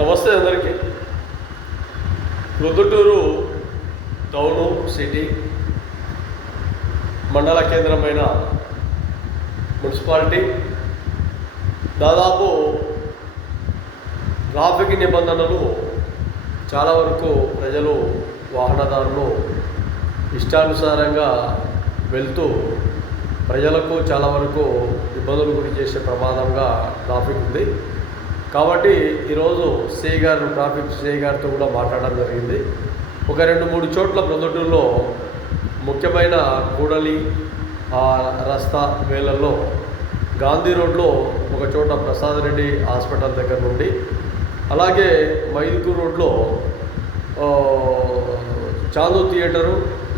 నమస్తే అందరికీ. Proddatur town city మండల కేంద్రమైన మున్సిపాలిటీ దాదాపు ట్రాఫిక్ నిబంధనలు చాలా వరకు ప్రజలు వాహనదారులు ఇష్టానుసారంగా వెళ్తూ ప్రజలకు చాలా వరకు ఇబ్బందులు గురి చేసే ప్రమాదంగా ట్రాఫిక్ ఉంది. కాబట్టి ఈరోజు సిఐ గారు ట్రాఫిక్ సిఐ గారితో కూడా మాట్లాడడం జరిగింది. ఒక 2-3 చోట్ల ప్రొద్దుటూరులో ముఖ్యమైన కూడలి రస్తా వేళల్లో గాంధీ రోడ్లో ఒక చోట ప్రసాద్ రెడ్డి హాస్పిటల్ దగ్గర నుండి, అలాగే మైదుకూరు రోడ్లో Chandu theatre,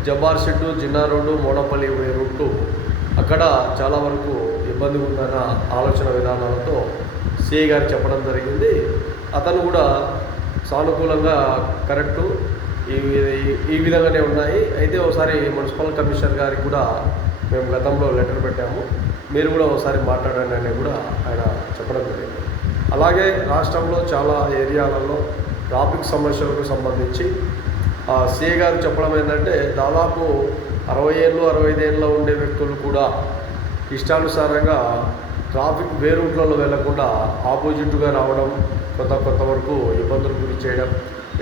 Jabbar shed, Jinnah road, Modapalli రూట్లు అక్కడ చాలా వరకు ఇబ్బంది ఉందన్న ఆలోచన విధానాలతో సిఐ గారు చెప్పడం జరిగింది. అతను కూడా సానుకూలంగా కరెక్టు ఈ విధంగానే ఉన్నాయి. అయితే ఒకసారి మున్సిపల్ కమిషనర్ గారికి కూడా మేము గతంలో లెటర్ పెట్టాము, మీరు కూడా ఒకసారి మాట్లాడండి అని కూడా ఆయన చెప్పడం జరిగింది. అలాగే రాష్ట్రంలో చాలా ఏరియాలలో ట్రాఫిక్ సమస్యలకు సంబంధించి సిఐ గారు చెప్పడం ఏంటంటే, దాదాపు 60 ఏళ్ళు 65 ఏళ్ళలో ఉండే వ్యక్తులు కూడా ఇష్టానుసారంగా ట్రాఫిక్ వే రూట్లలో వెళ్లకుండా ఆపోజిట్గా రావడం, కొంతవరకు ఇబ్బందులు గురి చేయడం,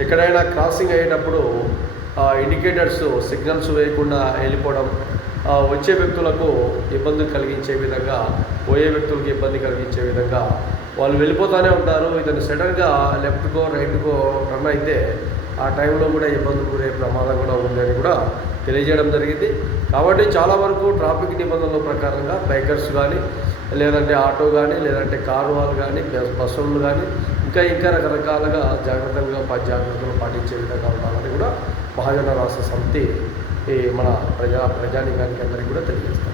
ఎక్కడైనా క్రాసింగ్ అయ్యేటప్పుడు ఇండికేటర్స్ సిగ్నల్స్ వేయకుండా వెళ్ళిపోవడం, వచ్చే వ్యక్తులకు ఇబ్బంది కలిగించే విధంగా, పోయే వ్యక్తులకు ఇబ్బంది కలిగించే విధంగా వాళ్ళు వెళ్ళిపోతూనే ఉంటారు. ఇతను సడన్గా లెఫ్ట్కో రైట్కో రన్ అయితే ఆ టైంలో కూడా ఇబ్బందులు గురే ప్రమాదం కూడా ఉందని కూడా తెలియజేయడం జరిగింది. కాబట్టి చాలా వరకు ట్రాఫిక్ నిబంధనల ప్రకారంగా బైకర్స్ కానీ, లేదంటే ఆటో కానీ, లేదంటే కారు వాళ్ళు కానీ, బస్సులు కానీ ఇంకా రకరకాలుగా జాగ్రత్తలు పాటించే విధంగా ఉండాలని కూడా మహాజన రాష్ట్ర సమితి మన ప్రజానీకానికి అందరికీ కూడా తెలియజేస్తాం.